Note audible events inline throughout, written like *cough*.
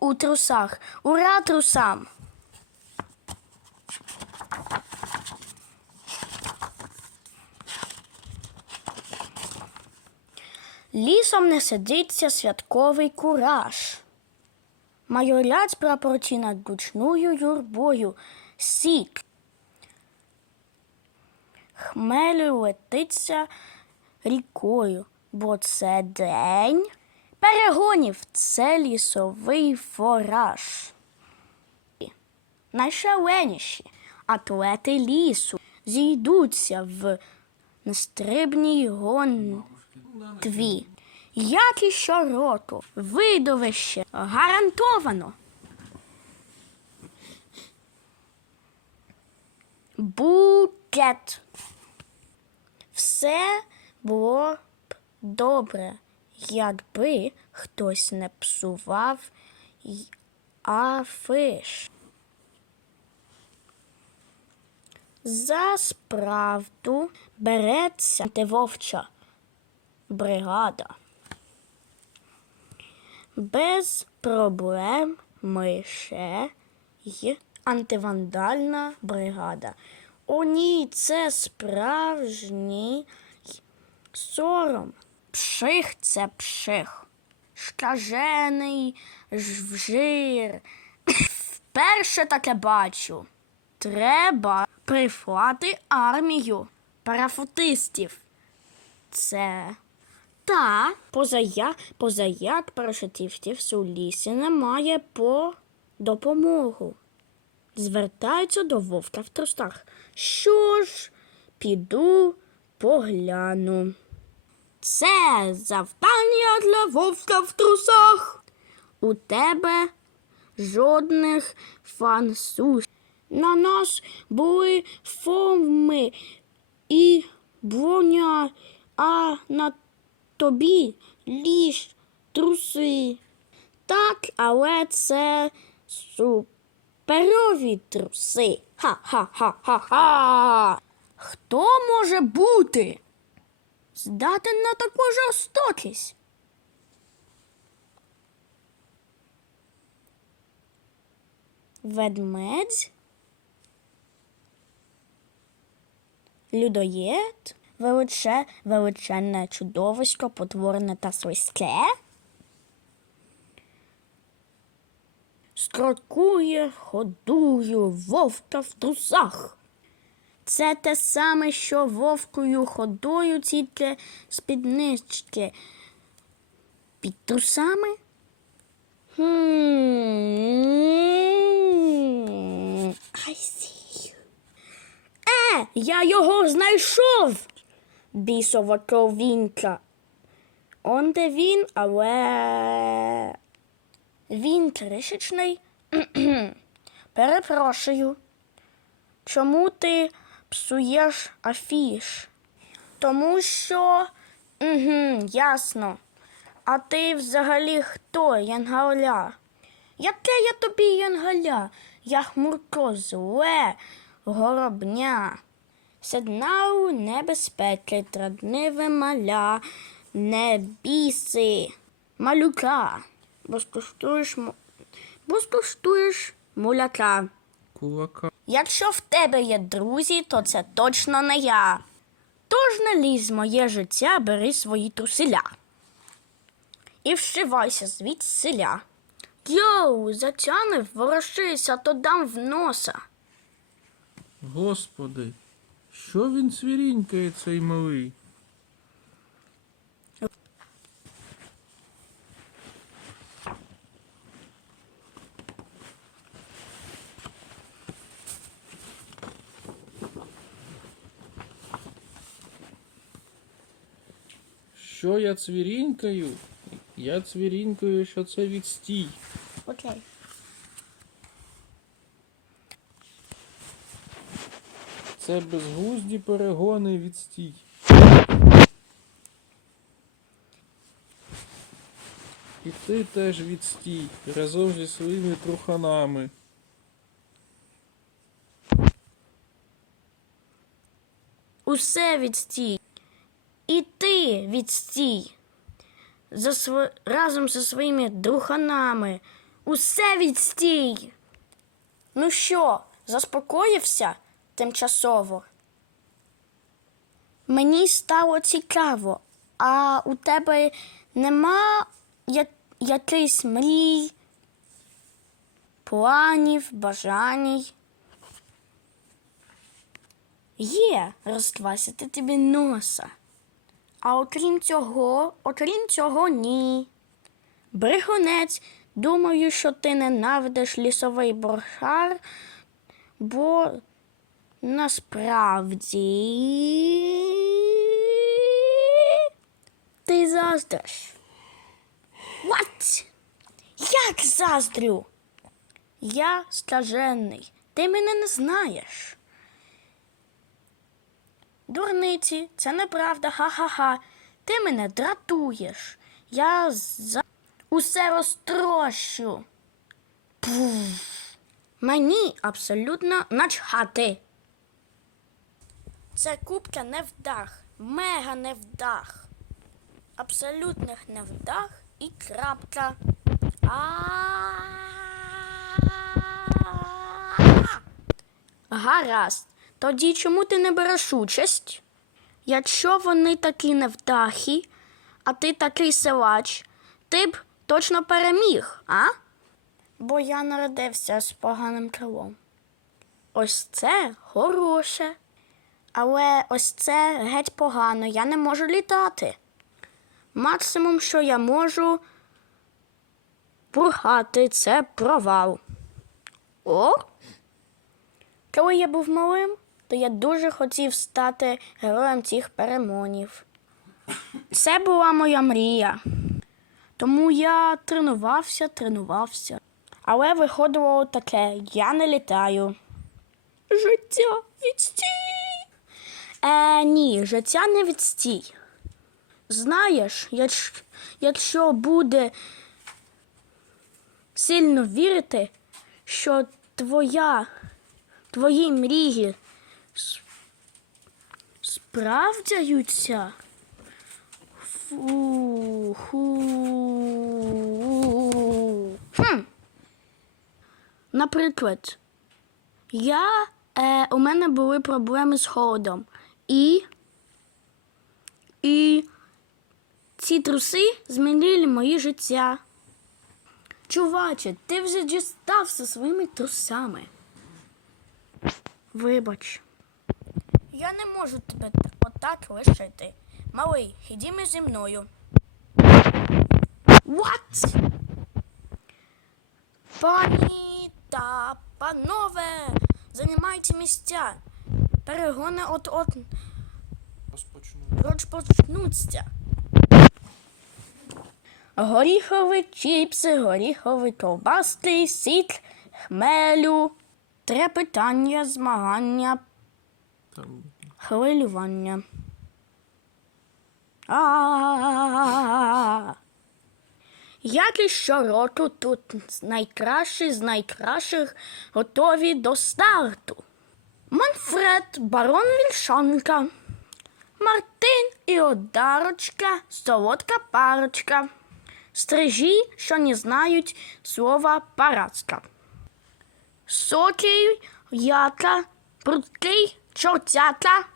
У трусах. Ура трусам! Лісом не сидиться святковий кураж. Майорять прапорці над гучною юрбою. Сік. Хмелю летиться рікою, бо це день перегонів, це лісовий фораж. Найшаленіші атлети лісу зійдуться в нестрибній гонтві. Як і щороку, видовище гарантовано. Букет. Все було б добре, якби хтось не псував афиш. За справду береться антивовча бригада. Без проблем мише й антивандальна бригада. О, ні, це справжній сором. Пших це пших. Скажений ж вжир. Вперше таке бачу. Треба прислати армію парафутистів. Це та позая, позаяк парашутистів у лісі немає по допомогу. Звертаються до вовка в трустах. Що ж, піду погляну. Це завдання для вовка в трусах. У тебе жодних фансуш. На нас були форми і броня, а на тобі ліж труси. Так, але це суперові труси. Ха-ха-ха-ха-ха. Хто може бути? Здатен на таку жорстокість? Ведмедь? Людоєд? Величе, величезне чудовисько, потворне та слизьке? Строкує ходую вовка в трусах. Це те саме, що вовкою ходою, тільки спіднички під трусами. See. Е, я його знайшов. Бісова кровінка. Он де він, але він кришечний. *clears throat* Перепрошую. Чому ти псуєш афіш? Тому що. Угу, ясно. А ти взагалі хто, Янгаля? Яке я тобі Янгаля? Я хмурко зле, горобня. Сигнал небезпеки, традниве маля, не біси, малюка. Бо скуштуєш, бо скуштуєш муляка. Кулака. Якщо в тебе є друзі, то це точно не я. Тож не лізь в моє життя, бери свої труселя. І вшивайся звідсиля. Йоу, затянув, ворушися, то дам в носа. Господи, що він цвірінькає цей малий? Що я цвірінькаю? Я цвірінькаю, що це відстій. Окей. Це безглузді перегони відстій. І ти теж відстій разом зі своїми труханами. Усе відстій. І ти відстій. За св... Разом зі своїми друханами. Усе відстій. Ну що, заспокоївся тимчасово? Мені стало цікаво, а у тебе нема я- якийсь мрій, планів, бажань? Є, розквасити тобі носа. А окрім цього, окрім цього, ні. Брехунець, думаю, що ти ненавидиш лісовий борхар, бо насправді ти заздриш. What? Як заздрю? Я скажений, ти мене не знаєш. Дурниці, це неправда, ха-ха-ха. Ти мене дратуєш. Я за усе розтрощу. Пф. Мені абсолютно начхати. Це кубка невдах, мега невдах. Абсолютних невдах і крапка. А. Гаразд. Тоді чому ти не береш участь? Якщо вони такі невдахи, а ти такий силач, ти б точно переміг, а? Бо я народився з поганим крилом. Ось це хороше. Але ось це геть погано, я не можу літати. Максимум, що я можу бурхати, це провал. О! Коли я був малим, то я дуже хотів стати героєм цих перемонів. Це була моя мрія. Тому я тренувався, тренувався. Але виходило таке: я не літаю. Життя відстій. Е, ні, життя не відстій. Знаєш, якщо, буде сильно вірити, що твоя, твої мрії справдяються. Фу, ху. Хм. Наприклад, я, е, у мене були проблеми з холодом. І, і ці труси змінили моє життя. Чуваче, ти вже дістався своїми трусами. Вибач. Я не можу тебе отак лишити. Малий, ходімо зі мною. What? Пані та панове, займайте місця. Перегони от-от Розпочну. розпочнуться. Горіхові чіпси, горіхові ковбаски, сік, хмелю, трепетання, змагання, Там хвилювання. Як і щороку тут найкращі з найкращих готові до старту. Манфред, барон Вільшанка, Мартин і Одарочка, солодка парочка. Стрижі, що не знають слова парацка. Сокий, яка, прудкий, чортята.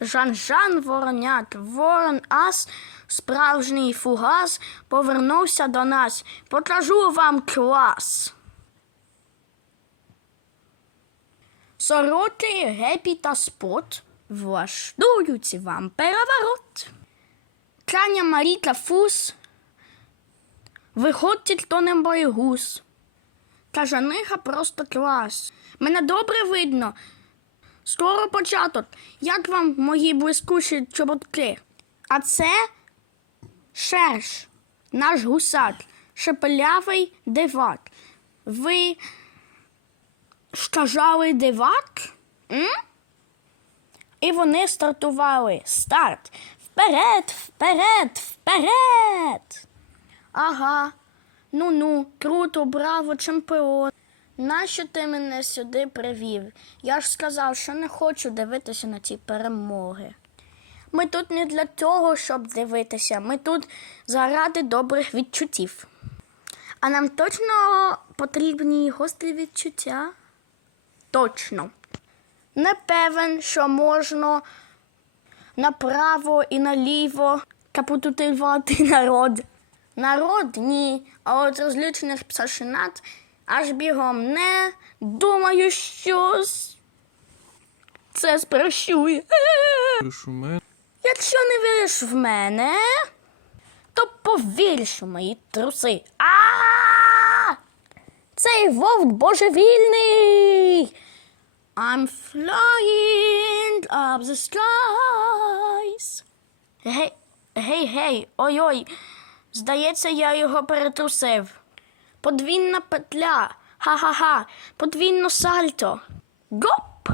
Жан-Жан Воронят, Ворон Ас, справжній фугас, повернувся до нас. Покажу вам клас. Сороки, гепі та спот влаштують вам переворот. Краня Маріка Фус, виходьте, хто не боєгуз. Кажаниха просто клас. Мене добре видно. Скоро початок. Як вам мої блискучі чоботки? А це шерш, наш гусак, шепелявий дивак. Ви сказали дивак? М? І вони стартували. Старт. Вперед, вперед, вперед. Ага. Ну-ну, круто, браво, чемпіон. Нащо ти мене сюди привів? Я ж сказав, що не хочу дивитися на ці перемоги. Ми тут не для того, щоб дивитися, ми тут заради добрих відчуттів. А нам точно потрібні гострі відчуття? Точно. Не певен, що можна направо і наліво капутувати *laughs* народ. Народ ні, а от розлючених пташенят аж бігом не думаю, що це. Шуме. Якщо не віриш в мене, то повіриш у мої труси. А! Цей вовк божевільний. I'm flying up the skies. Гей, гей, гей, ой-ой. Здається, я його перетрусив. Подвійна петля. Ха-ха-ха. Подвійно сальто. Гоп!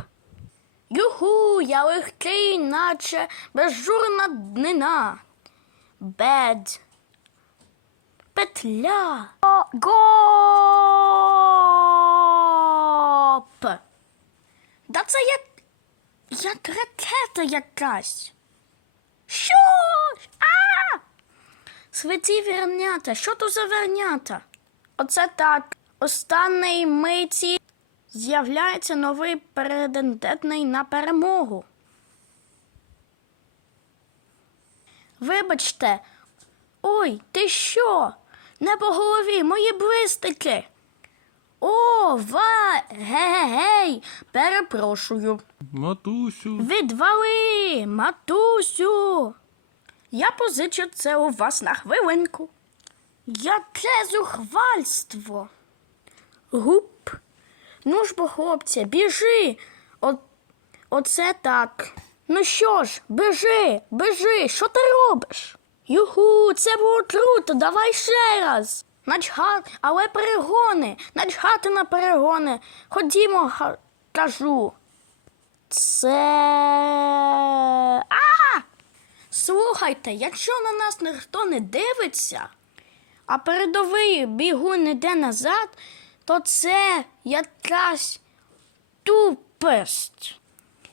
Юху, я легкий, наче безжурна днина. Бед. Петля. Гоп. Да це як, як ракета якась. Що? А! Святі вернята, що то за вернята? Оце так. Останній миті з'являється новий претендентний на перемогу. Вибачте, ой, ти що? Не по голові, мої блистики. О, ва, ге-гей, перепрошую. Матусю. Відвали, матусю. Я позичу це у вас на хвилинку. Яке зухвальство. Гуп. Ну ж бо, хлопця, біжи. О, оце так. Ну що ж, біжи, біжи, що ти робиш? Юху, це було круто, давай ще раз. Начхати, але перегони, начхати на перегони. Ходімо, кажу. Це. А! Слухайте, якщо на нас ніхто не дивиться, а передовий бігун іде назад, то це якась тупость.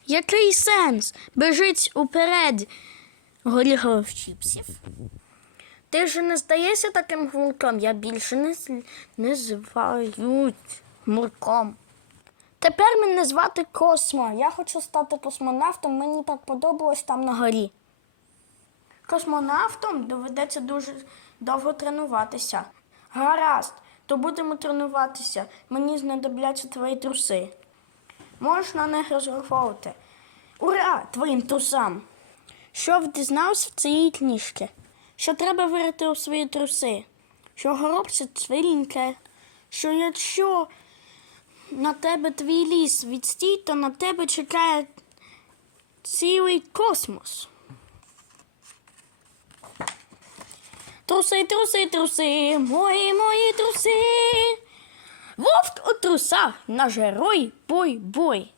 Який сенс біжить уперед горіхових чіпсів? Ти ж не здаєшся таким гурком, я більше не, не звають мурком. Тепер мене звати Космо. Я хочу стати космонавтом, мені так подобалось там на горі. Космонавтом доведеться дуже довго тренуватися. Гаразд, то будемо тренуватися. Мені знадобляться твої труси. Можеш на них розраховувати. Ура! Твоїм трусам! Що дізнався в цій книжці? Що треба вирити у свої труси, що горобця цвіленьке, що якщо на тебе твій ліс відстій, то на тебе чекає цілий космос. Труси, труси, труси, мої, мої труси. Вовк у трусах, наш герой бой-бой.